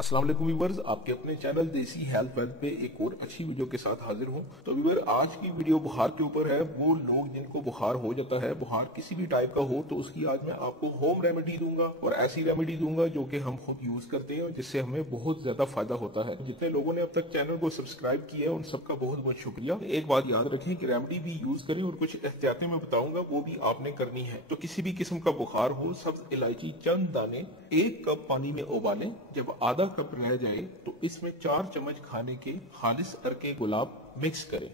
अस्सलाम वालेकुम व्यूअर्स, आपके अपने चैनल देसी हेल्थ वेल्थ पे एक और अच्छी वीडियो के साथ हाजिर हूँ। तो व्यूअर, आज की वीडियो बुखार के ऊपर है। वो लोग जिनको बुखार हो जाता है, बुखार किसी भी टाइप का हो, तो उसकी आज मैं आपको होम रेमेडी दूंगा और ऐसी रेमेडी दूंगा जो कि हम खुद यूज करते हैं और जिससे हमें बहुत ज्यादा फायदा होता है। जितने लोगों ने अब तक चैनल को सब्सक्राइब किया है उन सबका बहुत बहुत शुक्रिया। एक बात याद रखें कि रेमेडी भी यूज करें और कुछ एहतियातें मैं बताऊंगा वो भी आपने करनी है। तो किसी भी किस्म का बुखार हो, सब्ज इलायची चंद दाने 1 कप पानी में उबालें। जब आधा कप रह जाए तो इसमें 4 चम्मच खाने के खालिस अरके गुलाब मिक्स करें।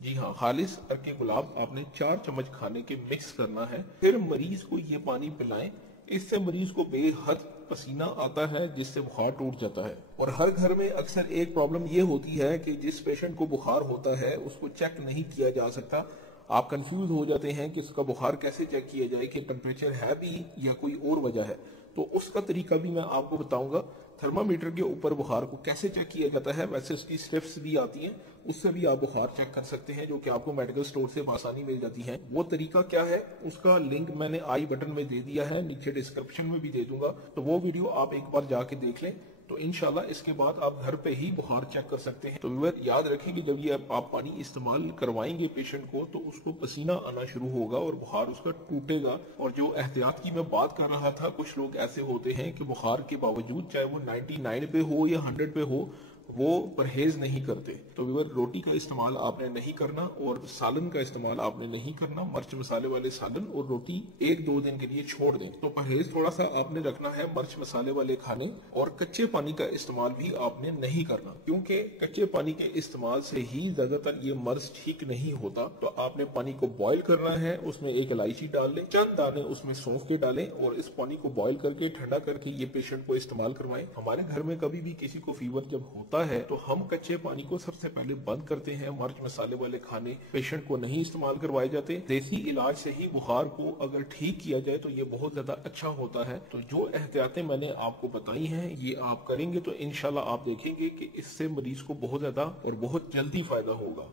जी हाँ, खालिस अरके गुलाब आपने 4 चम्मच खाने के मिक्स करना है। फिर मरीज को ये पानी पिलाएं। इससे मरीज को बेहद पसीना आता है जिससे बुखार टूट जाता है। और हर घर में अक्सर एक प्रॉब्लम ये होती है कि जिस पेशेंट को बुखार होता है उसको चेक नहीं किया जा सकता। आप कंफ्यूज हो जाते हैं कि इसका बुखार कैसे चेक किया जाए, कि टेम्परेचर है भी या कोई और वजह है। तो उसका तरीका भी मैं आपको बताऊंगा। थर्मामीटर के ऊपर बुखार को कैसे चेक किया जाता है, वैसे उसकी स्टेप्स भी आती हैं, उससे भी आप बुखार चेक कर सकते हैं, जो कि आपको मेडिकल स्टोर से आसानी मिल जाती है। वो तरीका क्या है उसका लिंक मैंने आई बटन में दे दिया है, नीचे डिस्क्रिप्शन में भी दे दूंगा। तो वो वीडियो आप एक बार जाके देख लें, तो इंशाल्लाह इसके बाद आप घर पे ही बुखार चेक कर सकते हैं। तो व्यूअर, याद रखें कि जब ये आप पानी इस्तेमाल करवाएंगे पेशेंट को तो उसको पसीना आना शुरू होगा और बुखार उसका टूटेगा। और जो एहतियात की मैं बात कर रहा था, कुछ लोग ऐसे होते हैं कि बुखार के बावजूद चाहे वो 99 पे हो या 100 पे हो, वो परहेज नहीं करते। तो व्यूअर, रोटी का इस्तेमाल आपने नहीं करना और सालन का इस्तेमाल आपने नहीं करना। मिर्च मसाले वाले सालन और रोटी 1-2 दिन के लिए छोड़ दें। तो परहेज थोड़ा सा आपने रखना है मिर्च मसाले वाले खाने, और कच्चे पानी का इस्तेमाल भी आपने नहीं करना, क्योंकि कच्चे पानी के इस्तेमाल से ही ज्यादातर ये मर्ज ठीक नहीं होता। तो आपने पानी को बॉईल करना है, उसमें 1 इलायची डाल लें, चंद दाने उसमें सौंफ के डालें और इस पानी को बॉईल करके ठंडा करके ये पेशेंट को इस्तेमाल करवाएं। हमारे घर में कभी भी किसी को फीवर जब होता है तो हम कच्चे पानी को सबसे पहले बंद करते हैं। मिर्च मसाले वाले खाने पेशेंट को नहीं इस्तेमाल करवाए जाते। देसी इलाज से ही बुखार को अगर ठीक किया जाए तो ये बहुत ज्यादा अच्छा होता है। तो जो एहतियातें मैंने आपको बताई हैं ये आप करेंगे तो इंशाल्लाह आप देखेंगे कि इससे मरीज को बहुत ज्यादा और बहुत जल्दी फायदा होगा।